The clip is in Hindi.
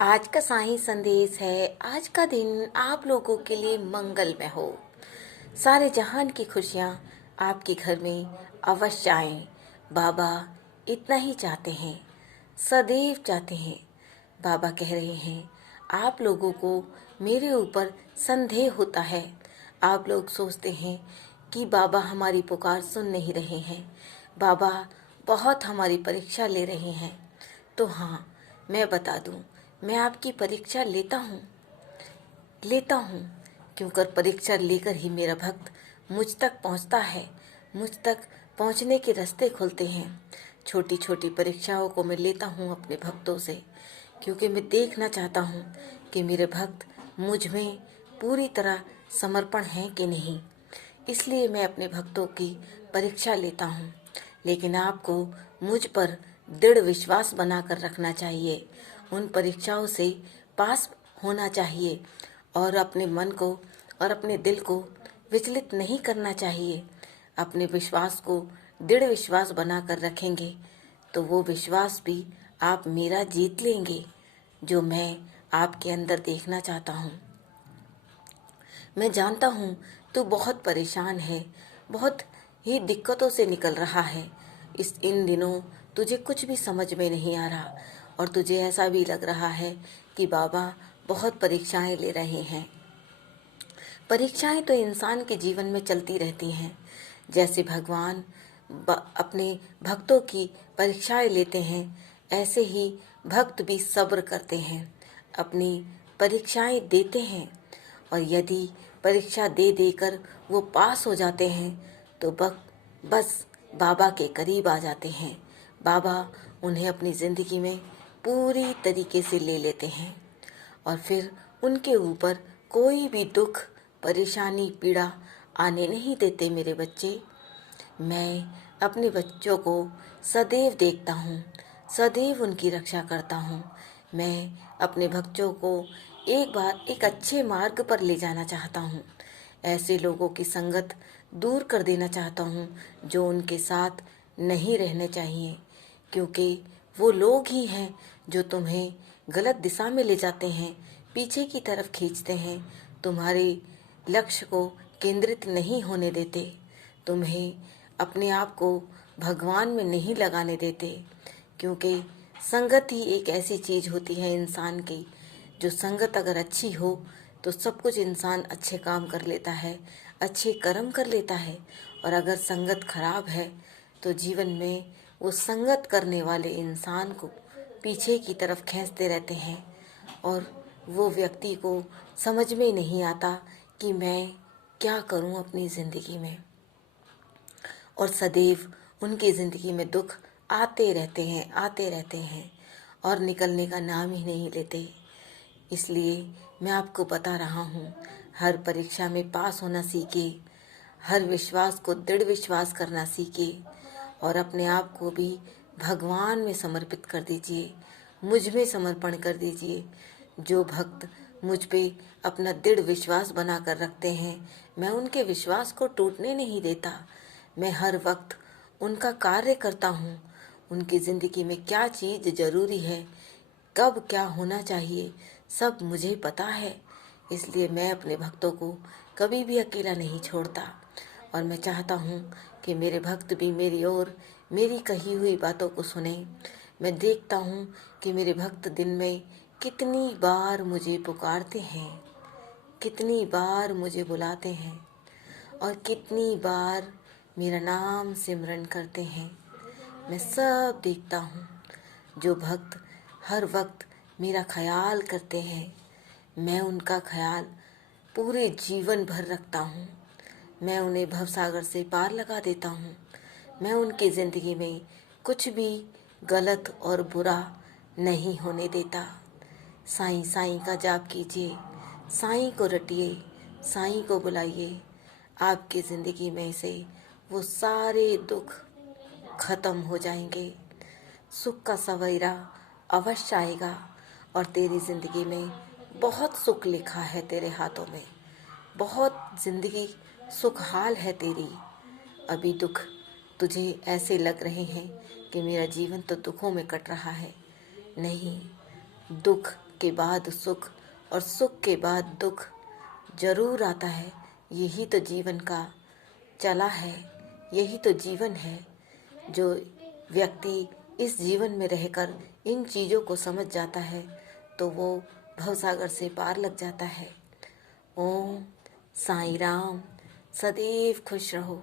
आज का साईं संदेश है। आज का दिन आप लोगों के लिए मंगलमय हो। सारे जहान की खुशियाँ आपके घर में अवश्य आएं। बाबा इतना ही चाहते हैं, सदैव चाहते हैं। बाबा कह रहे हैं, आप लोगों को मेरे ऊपर संदेह होता है। आप लोग सोचते हैं कि बाबा हमारी पुकार सुन नहीं रहे हैं, बाबा बहुत हमारी परीक्षा ले रहे हैं। तो हाँ, मैं बता दूं, मैं आपकी परीक्षा लेता हूँ, क्योंकि परीक्षा लेकर ही मेरा भक्त मुझ तक पहुँचता है। मुझ तक पहुँचने के रास्ते खुलते हैं। छोटी छोटी परीक्षाओं को मैं लेता हूँ अपने भक्तों से, क्योंकि मैं देखना चाहता हूँ कि मेरे भक्त मुझ में पूरी तरह समर्पण हैं कि नहीं। इसलिए मैं अपने भक्तों की परीक्षा लेता हूँ। लेकिन आपको मुझ पर दृढ़ विश्वास बनाकर रखना चाहिए। उन परीक्षाओं से पास होना चाहिए और अपने मन को और अपने दिल को विचलित नहीं करना चाहिए। अपने विश्वास को दृढ़ विश्वास बनाकर रखेंगे तो वो विश्वास भी आप मेरा जीत लेंगे, जो मैं आपके अंदर देखना चाहता हूँ। मैं जानता हूँ तू बहुत परेशान है, बहुत ही दिक्कतों से निकल रहा है। इन दिनों तुझे कुछ भी समझ में नहीं आ रहा और तुझे ऐसा भी लग रहा है कि बाबा बहुत परीक्षाएं ले रहे हैं। परीक्षाएं तो इंसान के जीवन में चलती रहती हैं। जैसे भगवान अपने भक्तों की परीक्षाएं लेते हैं, ऐसे ही भक्त भी सब्र करते हैं, अपनी परीक्षाएं देते हैं। और यदि परीक्षा दे देकर वो पास हो जाते हैं तो बस बाबा के करीब आ जाते हैं। बाबा उन्हें अपनी ज़िंदगी में पूरी तरीके से ले लेते हैं और फिर उनके ऊपर कोई भी दुख, परेशानी, पीड़ा आने नहीं देते। मेरे बच्चे, मैं अपने बच्चों को सदैव देखता हूँ, सदैव उनकी रक्षा करता हूँ। मैं अपने बच्चों को एक बार एक अच्छे मार्ग पर ले जाना चाहता हूँ। ऐसे लोगों की संगत दूर कर देना चाहता हूँ जो उनके साथ नहीं रहने चाहिए, क्योंकि वो लोग ही हैं जो तुम्हें गलत दिशा में ले जाते हैं, पीछे की तरफ खींचते हैं, तुम्हारे लक्ष्य को केंद्रित नहीं होने देते, तुम्हें अपने आप को भगवान में नहीं लगाने देते। क्योंकि संगत ही एक ऐसी चीज़ होती है इंसान की, जो संगत अगर अच्छी हो तो सब कुछ इंसान अच्छे काम कर लेता है, अच्छे कर्म कर लेता है। और अगर संगत खराब है तो जीवन में वो संगत करने वाले इंसान को पीछे की तरफ खींचते रहते हैं और वो व्यक्ति को समझ में नहीं आता कि मैं क्या करूं अपनी ज़िंदगी में। और सदैव उनकी ज़िंदगी में दुख आते रहते हैं और निकलने का नाम ही नहीं लेते। इसलिए मैं आपको बता रहा हूँ, हर परीक्षा में पास होना सीखे, हर विश्वास को दृढ़ विश्वास करना सीखे और अपने आप को भी भगवान में समर्पित कर दीजिए, मुझ में समर्पण कर दीजिए। जो भक्त मुझ पे अपना दृढ़ विश्वास बनाकर रखते हैं, मैं उनके विश्वास को टूटने नहीं देता। मैं हर वक्त उनका कार्य करता हूँ। उनकी ज़िंदगी में क्या चीज़ ज़रूरी है, कब क्या होना चाहिए, सब मुझे पता है। इसलिए मैं अपने भक्तों को कभी भी अकेला नहीं छोड़ता और मैं चाहता हूँ कि मेरे भक्त भी मेरी ओर मेरी कही हुई बातों को सुने। मैं देखता हूँ कि मेरे भक्त दिन में कितनी बार मुझे पुकारते हैं, कितनी बार मुझे बुलाते हैं और कितनी बार मेरा नाम सिमरन करते हैं। मैं सब देखता हूँ। जो भक्त हर वक्त मेरा ख्याल करते हैं, मैं उनका ख्याल पूरे जीवन भर रखता हूँ। मैं उन्हें भवसागर से पार लगा देता हूँ। मैं उनकी ज़िंदगी में कुछ भी गलत और बुरा नहीं होने देता। साईं साईं का जाप कीजिए, साईं को रटिए, साईं को बुलाइए। आपकी ज़िंदगी में से वो सारे दुख खत्म हो जाएंगे। सुख का सवेरा अवश्य आएगा और तेरी ज़िंदगी में बहुत सुख लिखा है तेरे हाथों में। बहुत ज़िंदगी सुखहाल है तेरी। अभी दुख तुझे ऐसे लग रहे हैं कि मेरा जीवन तो दुखों में कट रहा है। नहीं, दुख के बाद सुख और सुख के बाद दुख जरूर आता है। यही तो जीवन का चला है, यही तो जीवन है। जो व्यक्ति इस जीवन में रहकर इन चीज़ों को समझ जाता है तो वो भवसागर से पार लग जाता है। ओम साईं राम। सदैव खुश रहो।